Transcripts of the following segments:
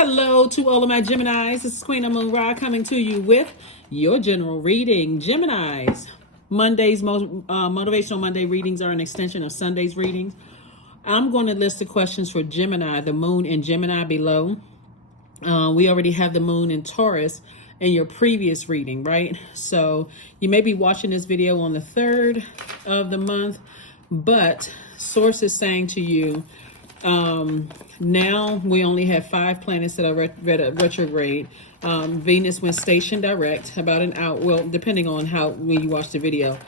Hello to all of my Geminis. This is Queen Amun Ra coming to you with your general reading. Geminis, Motivational Monday readings are an extension of Sunday's readings. I'm going to list the questions for Gemini, the moon in Gemini below. We already have the moon in Taurus in your previous reading, right? So you may be watching this video on the 3rd of the month, but source is saying to you, now we only have 5 planets that are retrograde. Venus went station direct about an hour, well, depending on when you watch the video.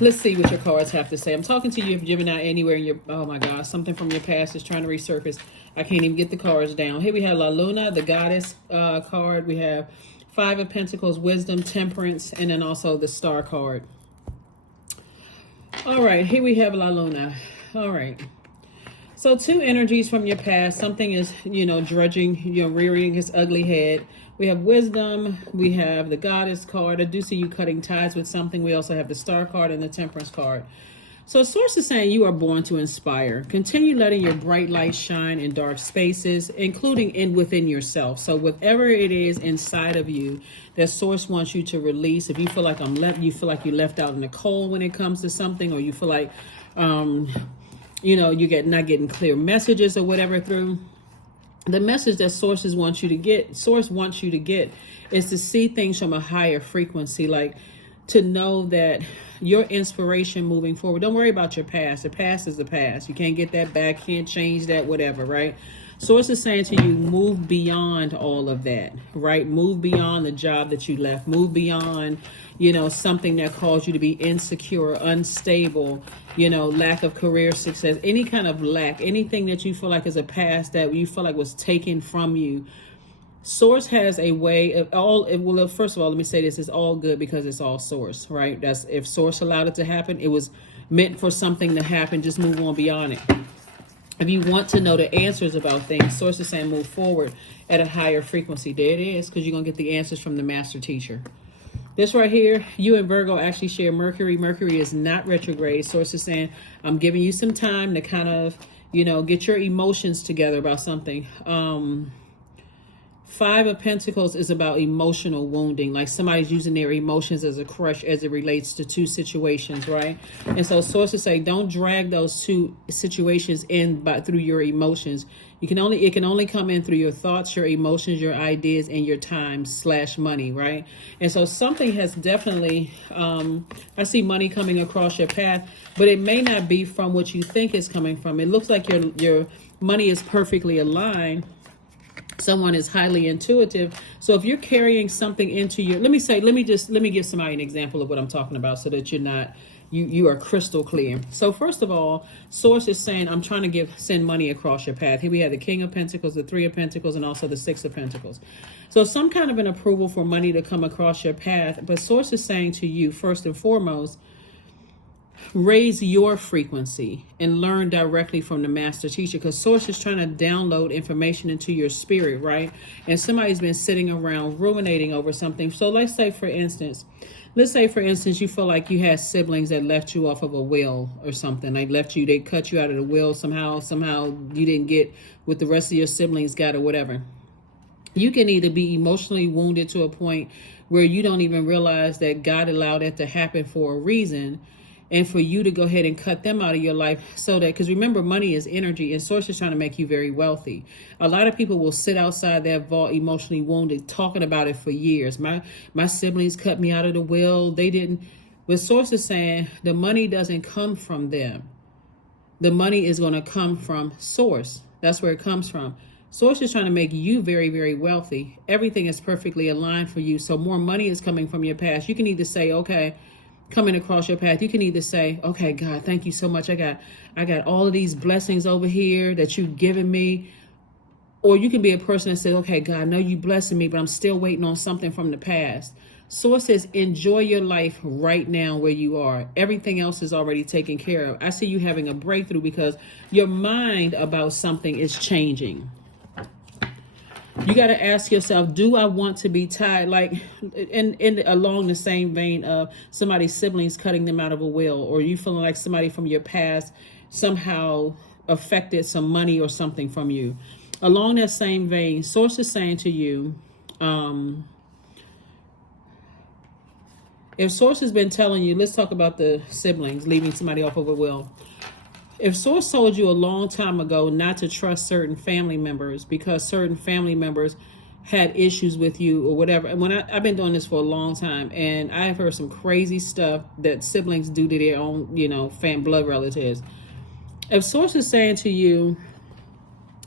Let's see what your cards have to say. I'm talking to you, Gemini, anywhere in your, oh my gosh, something from your past is trying to resurface. I can't even get the cards down. Here we have La Luna, the goddess card. We have 5 of Pentacles, wisdom, temperance, and then also the star card. All right, here we have La Luna. All right. So 2 energies from your past. Something is, drudging, rearing his ugly head. We have wisdom. We have the goddess card. I do see you cutting ties with something. We also have the star card and the temperance card. So source is saying you are born to inspire. Continue letting your bright light shine in dark spaces, including within yourself. So whatever it is inside of you that source wants you to release, if you feel like you feel like you left out in the cold when it comes to something, or you feel like you not getting clear messages or whatever through. The message that source wants you to get is to see things from a higher frequency, like to know that your inspiration moving forward. Don't worry about your past. The past is the past. You can't get that back, can't change that, whatever, right? Source is saying to you, move beyond all of that, right? Move beyond the job that you left. Move beyond, something that caused you to be insecure, unstable, lack of career success, any kind of lack, anything that you feel like is a past that you feel like was taken from you. Source has a way of well, first of all, let me say this, it's all good because it's all source, right? That's if source allowed it to happen, it was meant for something to happen. Just move on beyond it. If you want to know the answers about things, source is saying move forward at a higher frequency. There it is, because you're going to get the answers from the master teacher. This right here, you and Virgo actually share Mercury. Mercury is not retrograde. Source is saying, I'm giving you some time to kind of, get your emotions together about something. 5 of Pentacles is about emotional wounding, like somebody's using their emotions as a crutch as it relates to 2 situations, right? And so sources say, don't drag those 2 situations in through your emotions. It can only come in through your thoughts, your emotions, your ideas, and your time / money, right? And so something has definitely, I see money coming across your path, but it may not be from what you think it's coming from. It looks like your money is perfectly aligned. Someone is highly intuitive. So if you're carrying something into your, let me give somebody an example of what I'm talking about so that you are crystal clear. So first of all, source is saying, I'm trying to send money across your path. Here we have the King of Pentacles, the 3 of Pentacles, and also the 6 of Pentacles. So some kind of an approval for money to come across your path. But source is saying to you, first and foremost, raise your frequency and learn directly from the master teacher, because source is trying to download information into your spirit, right? And somebody's been sitting around ruminating over something. So let's say for instance you feel like you had siblings that left you off of a will or something. They cut you out of the will somehow you didn't get what the rest of your siblings got or whatever. You can either be emotionally wounded to a point where you don't even realize that God allowed it to happen for a reason, and for you to go ahead and cut them out of your life, so that, because remember, money is energy, and source is trying to make you very wealthy. A lot of people will sit outside their vault emotionally wounded, talking about it for years. My siblings cut me out of the will. They didn't. But source is saying the money doesn't come from them. The money is going to come from source. That's where it comes from. Source is trying to make you very, very wealthy. Everything is perfectly aligned for you. So more money is coming from your past. You can either say, okay, coming across your path, you can either say, okay, God, thank you so much. I got all of these blessings over here that you've given me. Or you can be a person that says, okay, God, I know you blessing me, but I'm still waiting on something from the past. Source says, enjoy your life right now where you are. Everything else is already taken care of. I see you having a breakthrough because your mind about something is changing. You got to ask yourself, do I want to be tied? Like in along the same vein of somebody's siblings cutting them out of a will, or you feeling like somebody from your past somehow affected some money or something from you. Along that same vein, Source is saying to you, if Source has been telling you, let's talk about the siblings, leaving somebody off of a will. If Source told you a long time ago not to trust certain family members because certain family members had issues with you or whatever, and when I've been doing this for a long time, and I've heard some crazy stuff that siblings do to their own, blood relatives. If Source is saying to you,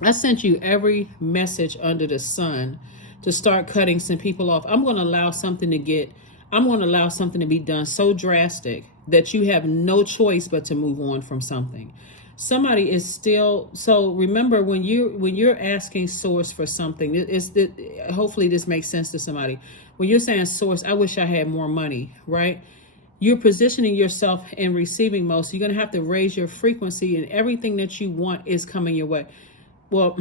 I sent you every message under the sun to start cutting some people off. I'm going to allow something to be done so drastic that you have no choice but to move on from something. Somebody is still, so remember when you're asking Source for something, hopefully this makes sense to somebody. When you're saying, Source, I wish I had more money, right? You're positioning yourself in receiving mode. So you're going to have to raise your frequency, and everything that you want is coming your way. Well,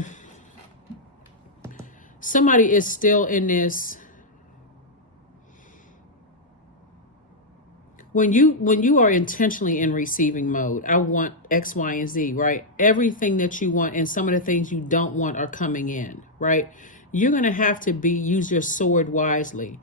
somebody is still in this. When you are intentionally in receiving mode, I want X, Y, and Z, right? Everything that you want and some of the things you don't want are coming in, right? You're going to have to use your sword wisely.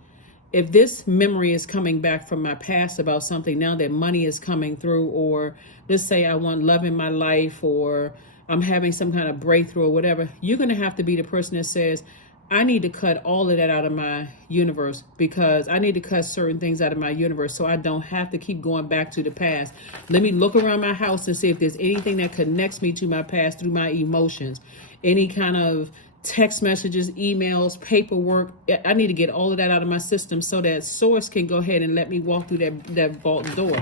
If this memory is coming back from my past about something, now that money is coming through, or let's say I want love in my life, or I'm having some kind of breakthrough or whatever, you're going to have to be the person that says, I need to cut all of that out of my universe, because I need to cut certain things out of my universe so I don't have to keep going back to the past. Let me look around my house and see if there's anything that connects me to my past through my emotions, any kind of text messages, emails, paperwork. I need to get all of that out of my system so that Source can go ahead and let me walk through that vault door.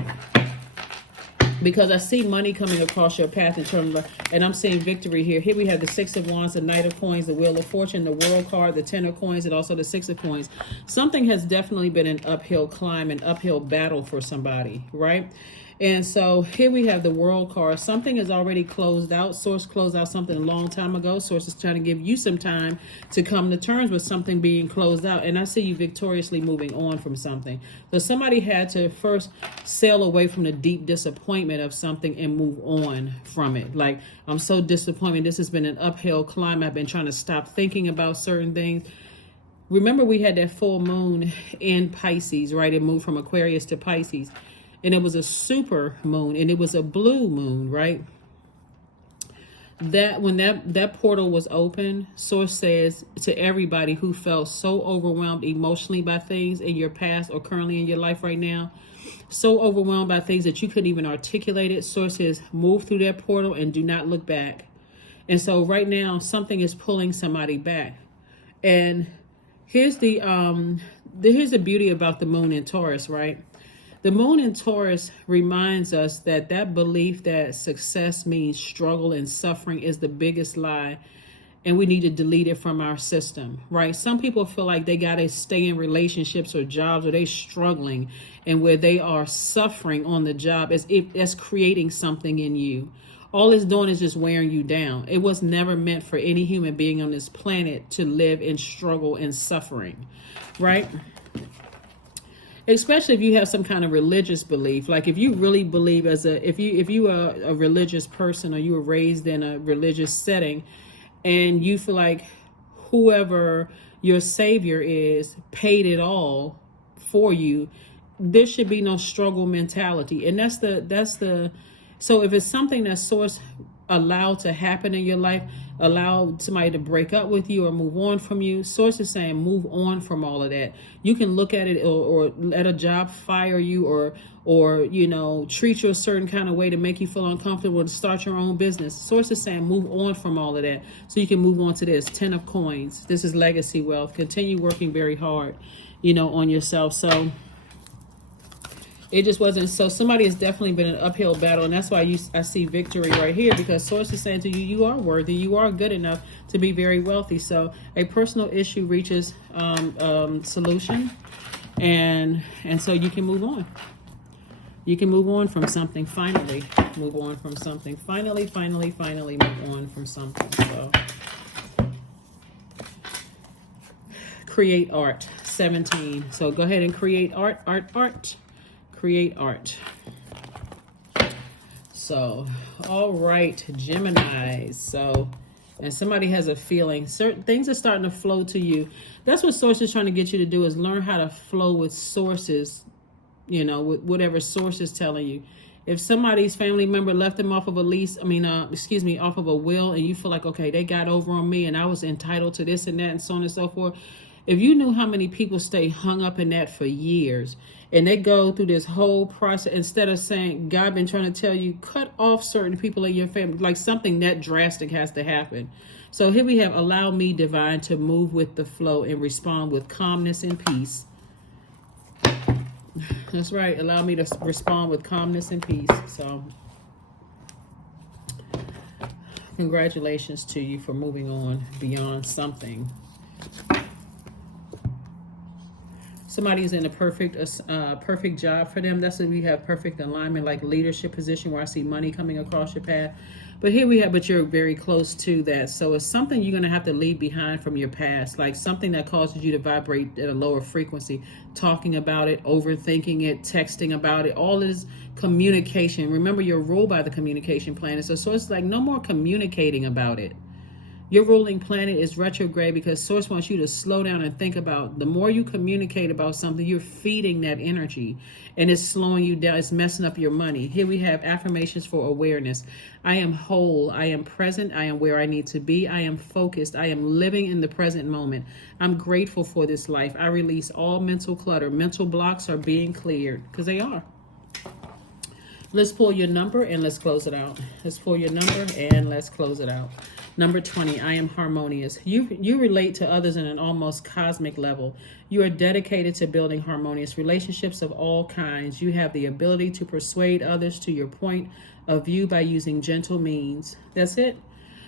Because I see money coming across your path in terms of, and I'm seeing victory here. Here we have the Six of Wands, the Knight of Coins, the Wheel of Fortune, the World card, the Ten of Coins, and also the Six of Coins. Something has definitely been an uphill climb, an uphill battle for somebody, right? And so here we have the World card. Something is already closed out. Source closed out something a long time ago. Source is trying to give you some time to come to terms with something being closed out. And I see you victoriously moving on from something. So somebody had to first sail away from the deep disappointment of something and move on from it. Like, I'm so disappointed. This has been an uphill climb. I've been trying to stop thinking about certain things. Remember, we had that full moon in Pisces, right? It moved from Aquarius to Pisces. And it was a super moon, and it was a blue moon, right? That when that portal was open, Source says to everybody who felt so overwhelmed emotionally by things in your past or currently in your life right now, so overwhelmed by things that you couldn't even articulate it, Source says, move through that portal and do not look back. And so right now, something is pulling somebody back. And here's the beauty about the moon in Taurus, right? The moon in Taurus reminds us that belief that success means struggle and suffering is the biggest lie, and we need to delete it from our system, right? Some people feel like they got to stay in relationships or jobs, or they struggling, and where they are suffering on the job as if that's creating something in you. All it's doing is just wearing you down. It was never meant for any human being on this planet to live in struggle and suffering, right? Especially if you have some kind of religious belief. Like if you really believe if you are a religious person, or you were raised in a religious setting, and you feel like whoever your savior is paid it all for you, there should be no struggle mentality. And that's the so if it's something that Source allowed to happen in your life, allow somebody to break up with you or move on from you, Source is saying move on from all of that. You can look at it, or let a job fire you, or treat you a certain kind of way to make you feel uncomfortable, to start your own business. Source is saying move on from all of that so you can move on to this Ten of Coins. This is legacy wealth. Continue working very hard on yourself. So it just wasn't. So somebody has definitely been an uphill battle, and that's why I see victory right here, because Source is saying to you, you are worthy, you are good enough to be very wealthy. So a personal issue reaches solution, and so you can move on. You can move on from something. Finally, move on from something. Finally move on from something. So create art. 17. So go ahead and create art. Create art. So, all right, Gemini. So And somebody has a feeling. Certain things are starting to flow to you. That's what Source is trying to get you to do, is learn how to flow with sources, with whatever source is telling you. If somebody's family member left them off of a lease, off of a will, and you feel like, okay, they got over on me and I was entitled to this and that and so on and so forth. If you knew how many people stay hung up in that for years, and they go through this whole process, instead of saying, God been trying to tell you, cut off certain people in your family, like something that drastic has to happen. So here we have, allow me, divine, to move with the flow and respond with calmness and peace. That's right. Allow me to respond with calmness and peace. So congratulations to you for moving on beyond something. Somebody's in a perfect job for them. That's what we have, perfect alignment, like leadership position, where I see money coming across your path. But here we have, but you're very close to that. So it's something you're going to have to leave behind from your past, like something that causes you to vibrate at a lower frequency, talking about it, overthinking it, texting about it, all this communication. Remember, you're ruled by the communication planet. So it's like no more communicating about it. Your ruling planet is retrograde because Source wants you to slow down and think about, the more you communicate about something, you're feeding that energy and it's slowing you down. It's messing up your money. Here we have affirmations for awareness. I am whole. I am present. I am where I need to be. I am focused. I am living in the present moment. I'm grateful for this life. I release all mental clutter. Mental blocks are being cleared, because they are. Let's pull your number and let's close it out. Let's pull your number and let's close it out. Number 20, I am harmonious. You relate to others in an almost cosmic level. You are dedicated to building harmonious relationships of all kinds. You have the ability to persuade others to your point of view by using gentle means. That's it.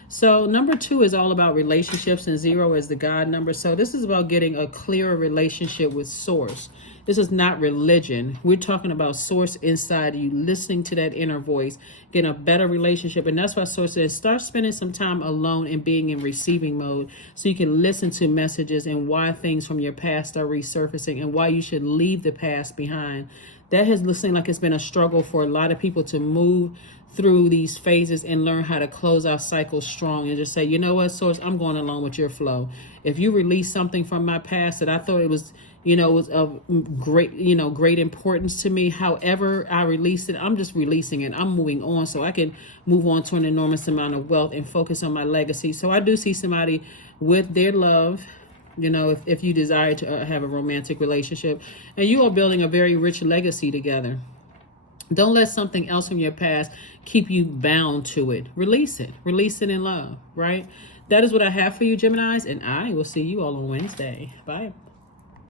So number 2 is all about relationships, and 0 is the God number. So this is about getting a clearer relationship with Source. This is not religion. We're talking about Source inside you, listening to that inner voice, getting a better relationship. And that's why Source says, start spending some time alone and being in receiving mode, so you can listen to messages and why things from your past are resurfacing and why you should leave the past behind. That has seemed like it's been a struggle for a lot of people to move through these phases and learn how to close our cycle strong and just say, you know what, Source, I'm going along with your flow. If you release something from my past that I thought it was, was of great importance to me, however I release it, I'm just releasing it. I'm moving on so I can move on to an enormous amount of wealth and focus on my legacy. So I do see somebody with their love, if you desire to have a romantic relationship, and you are building a very rich legacy together. Don't let something else from your past keep you bound to it. Release it. Release it in love, right? That is what I have for you, Geminis, and I will see you all on Wednesday. Bye.